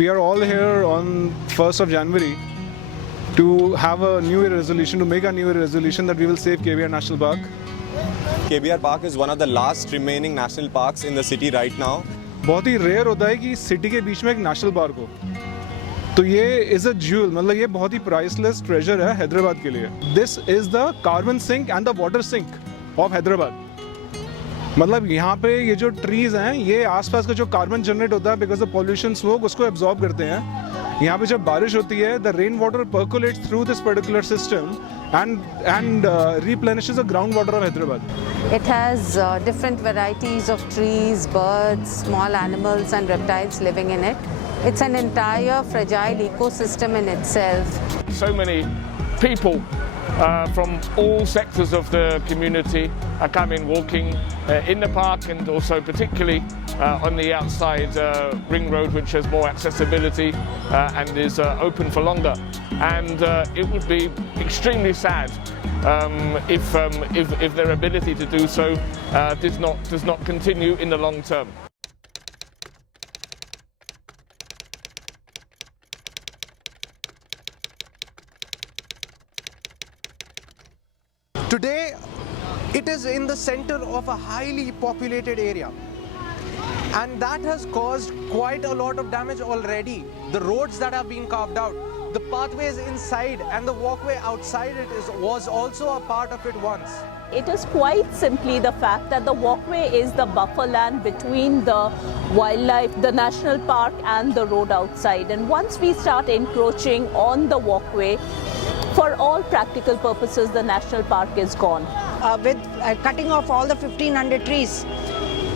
we are all here on 1st of January to have a New Year resolution, to make a New Year resolution that we will save KBR National Park. KBR Park is one of the last remaining national parks in the city right now. बहुत ही rare होता है कि city के बीच में एक national park हो, तो ये इज अ ज्यूल, मतलब ये बहुत ही प्राइसलेस ट्रेजर है हैदराबाद के लिए. This is the carbon sink and the water sink of Hyderabad. मतलब यहाँ पे ये जो ट्रीज हैं, ये आसपास का जो कार्बन जनरेट होता है बिकॉज ऑफ पॉल्यूशन स्मोक, उसको एब्जॉर्ब करते हैं. यहाँ पे जब बारिश होती है, the rain water percolates through this particular system and replenishes the groundwater of Hyderabad. It has different varieties of trees, birds, small animals and reptiles living in it. It's an entire fragile ecosystem in itself. So many people from all sectors of the community are coming walking in the park, and also particularly on the outside ring road, which has more accessibility and is open for longer. And it would be extremely sad if their ability to do so does not continue in the long term. Today, it is in the center of a highly populated area, and that has caused quite a lot of damage already. The roads that have been carved out, the pathways inside and the walkway outside it was also a part of it once. It is quite simply the fact that the walkway is the buffer land between the wildlife, the national park and the road outside. And once we start encroaching on the walkway, for all practical purposes, the national park is gone. With cutting off all the 1,500 trees,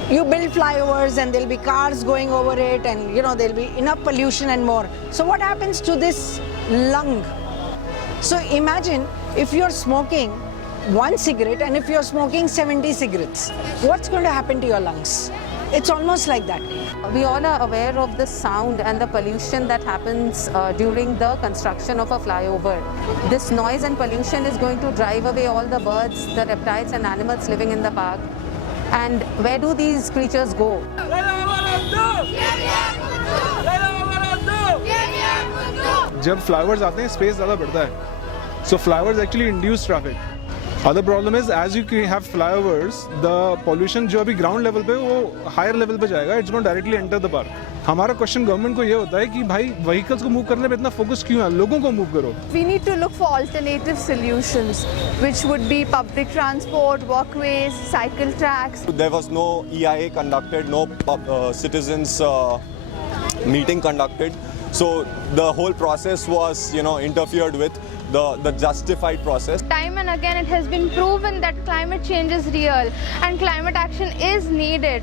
you build flyovers and there'll be cars going over it, and there'll be enough pollution and more. So what happens to this lung? So imagine if you're smoking one cigarette and if you're smoking 70 cigarettes, what's going to happen to your lungs? It's almost like that. We all are aware of the sound and the pollution that happens during the construction of a flyover. This noise and pollution is going to drive away all the birds, the reptiles and animals living in the park. And where do these creatures go? जब flyovers आते हैं, space ज़्यादा बढ़ता है. So flyovers actually induce traffic. Other problem is, as you have flyovers, the pollution जो अभी ground level पे, वो higher level पे जाएगा. It's going to directly enter the park. हमारा क्वेश्चन गवर्नमेंट को ये होता है कि भाई व्हीकल्स को मूव करने पे इतना फोकस क्यों है, लोगों को मूव करो. We need to look for alternative solutions, which would be public transport, walkways, cycle tracks. There was no EIA conducted, no citizens meeting conducted. So the whole process was, interfered with, the justified process. Time and again it has been proven that climate change is real and climate action is needed.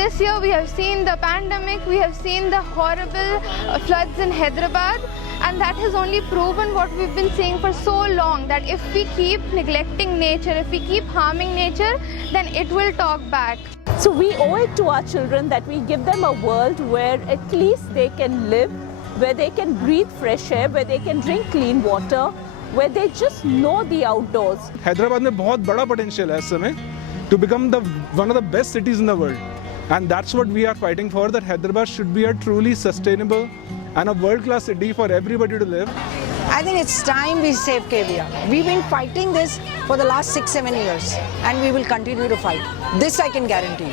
This year we have seen the pandemic, we have seen the horrible floods in Hyderabad, and that has only proven what we've been saying for so long, that if we keep neglecting nature, if we keep harming nature, then it will talk back. So we owe it to our children that we give them a world where at least they can live, where they can breathe fresh air, where they can drink clean water, where they just know the outdoors. Hyderabad में बहुत बड़ा potential है इस समय to become one of the best cities in the world. And that's what we are fighting for, that Hyderabad should be a truly sustainable and a world-class city for everybody to live. I think it's time we save KBR. We've been fighting this for the last 6-7 years, and we will continue to fight. This I can guarantee.